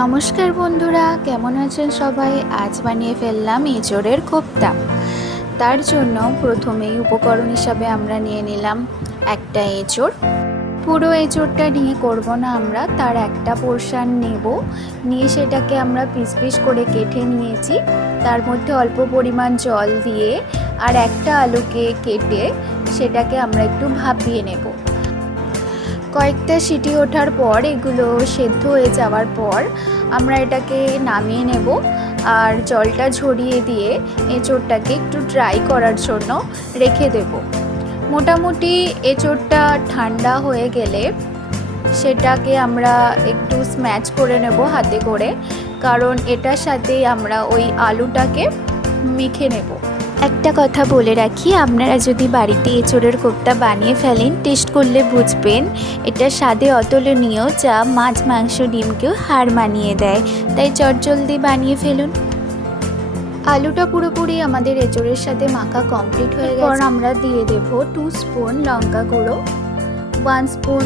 নমস্কার বন্ধুরা, কেমন আছেন সবাই? আজ বানিয়ে ফেললাম এঁচোড়ের কোপ্তা। তার জন্য প্রথমেই উপকরণ হিসাবে আমরা নিয়ে নিলাম একটা এঁচোড়। পুরো এঁচোড়টা নিয়ে করব না আমরা, তার একটা পোর্শন নেব, নিয়ে সেটাকে আমরা পিস পিস করে কেটে নিয়েছি। তার মধ্যে অল্প পরিমাণ জল দিয়ে আর একটা আলুকে কেটে সেটাকে আমরা একটু ভাপিয়ে নেব। কয়েকটা সিটি ওঠার পর এগুলো সেদ্ধ হয়ে যাওয়ার পর আমরা এটাকে নামিয়ে নেব আর জলটা ঝরিয়ে দিয়ে এঁচোড়টাকে একটু ড্রাই করার জন্য রেখে দেব। মোটামুটি এঁচোড়টা ঠান্ডা হয়ে গেলে সেটাকে আমরা একটু স্ম্যাশ করে নেব হাতে করে, কারণ এটার সাথে আমরা ওই আলুটাকে মেখে নেব। একটা কথা বলে রাখি, আপনারা যদি বাড়িতে এঁচোড়ের কোপ্তা বানিয়ে ফেলেন, টেস্ট করলে বুঝবেন এটা স্বাদে অতুলনীয়, যা মাছ মাংস ডিমকেও হার মানিয়ে দেয়। তাই চটজলদি বানিয়ে ফেলুন। আলুটা পুরোপুরি আমাদের এঁচোড়ের সাথে মাখা কমপ্লিট হয়ে গেছে। আমরা দিয়ে দেব 2 স্পুন লঙ্কা গুঁড়ো, 1 স্পুন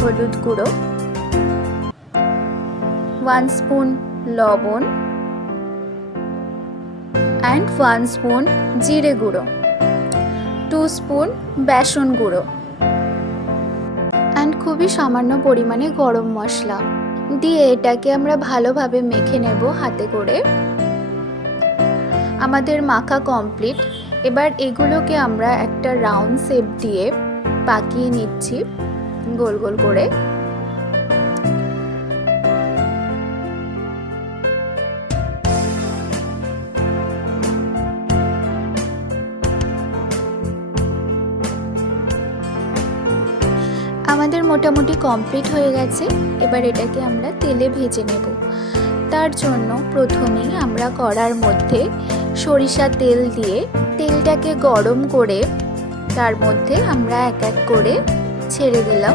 হলুদ গুঁড়ো, 1 স্পুন লবণ and 1 স্পুন জিরে গুঁড়ো, 2 স্পুন বেসন গুঁড়ো and খুবই সামান্য পরিমাণে গরম মশলা দিয়ে এটাকে আমরা ভালোভাবে মেখে নেব হাতে করে। আমাদের মাখা কমপ্লিট। এবার এগুলোকে আমরা একটা রাউন্ড শেপ দিয়ে পাকিয়ে নিচ্ছি গোল গোল করে। আমাদের মোটামুটি কমপ্লিট হয়ে গেছে। এবার এটাকে আমরা তেলে ভেজে নেব। তার জন্য প্রথমেই আমরা কড়ার মধ্যে সরিষা তেল দিয়ে তেলটাকে গরম করে তার মধ্যে আমরা এক এক করে ছেড়ে দিলাম।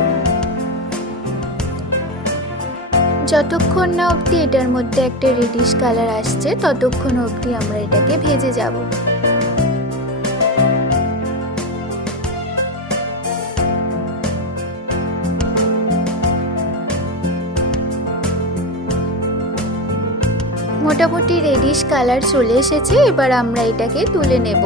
যতক্ষণ না অবধি এটার মধ্যে একটা রেডিশ কালার আসছে ততক্ষণ অবধি আমরা এটাকে ভেজে যাব। মোটামুটি রেডিশ কালার চলে এসেছে। এবার আমরা এটাকে তুলে নেব।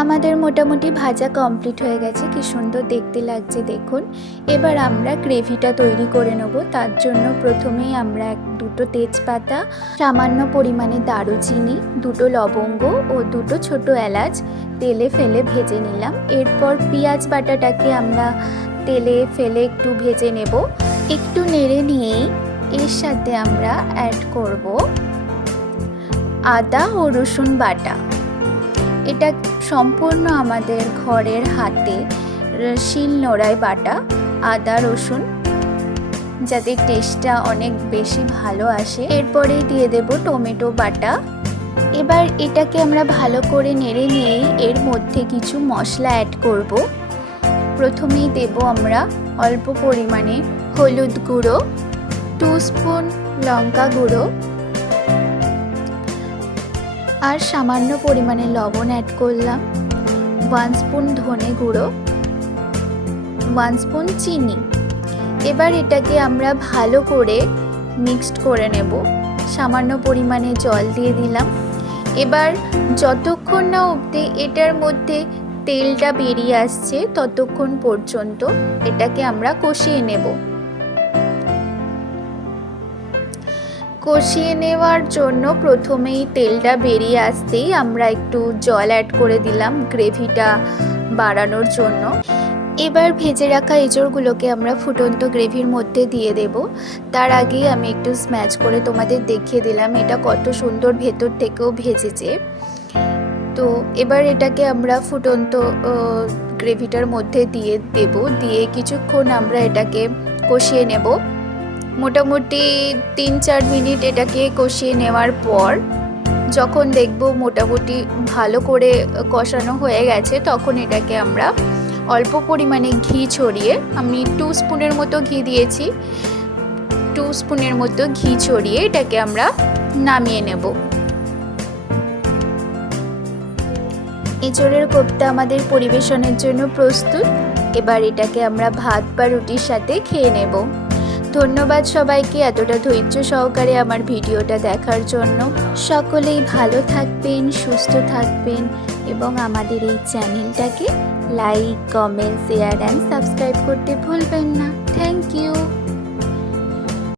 আমাদের মোটামুটি ভাজা কমপ্লিট হয়ে গেছে। কি সুন্দর দেখতে লাগছে দেখুন। এবার আমরা গ্রেভিটা তৈরি করে নেব। তার জন্য প্রথমেই আমরা দুটো তেজপাতা, সামান্য পরিমাণে দারুচিনি, দুটো লবঙ্গ ও দুটো ছোট এলাচ তেলে ফেলে ভেজে নিলাম। এরপর পেঁয়াজ বাটাটাকে আমরা তেলে ফেলে একটু ভেজে নেব। একটু নেড়ে নিয়েই এর সাথে আমরা অ্যাড করব আদা ও রসুন বাটা। এটা সম্পূর্ণ আমাদের ঘরের হাতে শিল নোড়ায় বাটা আদা রসুন, যাতে টেস্টটা অনেক বেশি ভালো আসে। এরপরে দিয়ে দেব টমেটো বাটা। এবার এটাকে আমরা ভালো করে নেড়ে নিয়েই এর মধ্যে কিছু মশলা অ্যাড করব। প্রথমেই দেব আমরা অল্প পরিমাণে হলুদ গুঁড়ো, 2 স্পুন লঙ্কা গুঁড়ো আর সামান্য পরিমাণে লবণ অ্যাড করলাম, 1 স্পুন ধনে গুঁড়ো, 1 স্পুন চিনি। এবার এটাকে আমরা ভালো করে মিক্সড করে নেব। সামান্য পরিমাণে জল দিয়ে দিলাম। এবার যতক্ষণ না অবধি এটার মধ্যে তেলটা বেরিয়ে আসছে ততক্ষণ পর্যন্ত এটাকে আমরা কষিয়ে নেব। কষিয়ে নেওয়ার জন্য প্রথমেই তেলটা বেরিয়ে আসতেই আমরা একটু জল অ্যাড করে দিলাম গ্রেভিটা বাড়ানোর জন্য। এবার ভেজে রাখা এঁচোড়গুলোকে আমরা ফুটন্ত গ্রেভির মধ্যে দিয়ে দেব। তার আগেই আমি একটু স্ম্যাশ করে তোমাদের দেখিয়ে দিলাম এটা কত সুন্দর ভেতর থেকেও ভেজেছে। তো এবার এটাকে আমরা ফুটন্ত গ্রেভিটার মধ্যে দিয়ে দেব। দিয়ে কিছুক্ষণ আমরা এটাকে কষিয়ে নেব। মোটামুটি 3-4 মিনিট এটাকে কষিয়ে নেওয়ার পর যখন দেখব মোটামুটি ভালো করে কষানো হয়ে গেছে, তখন এটাকে আমরা অল্প পরিমাণে ঘি ছড়িয়ে, আমি 2 স্পুনের মতো ঘি দিয়েছি, 2 স্পুনের মতো ঘি ছড়িয়ে এটাকে আমরা নামিয়ে নেব। এঁচোড়ের কোপ্তা আমাদের পরিবেশনের জন্য প্রস্তুত। এবার এটাকে আমরা ভাত বা রুটির সাথে খেয়ে নেব। ধন্যবাদ সবাইকে এতটা ধৈর্য সহকারে আমার ভিডিওটা দেখার জন্য। সকলেই ভালো থাকবেন, সুস্থ থাকবেন এবং আমাদের এই চ্যানেলটাকে like, comment, share and subscribe করতে ভুলবেন না। Thank you.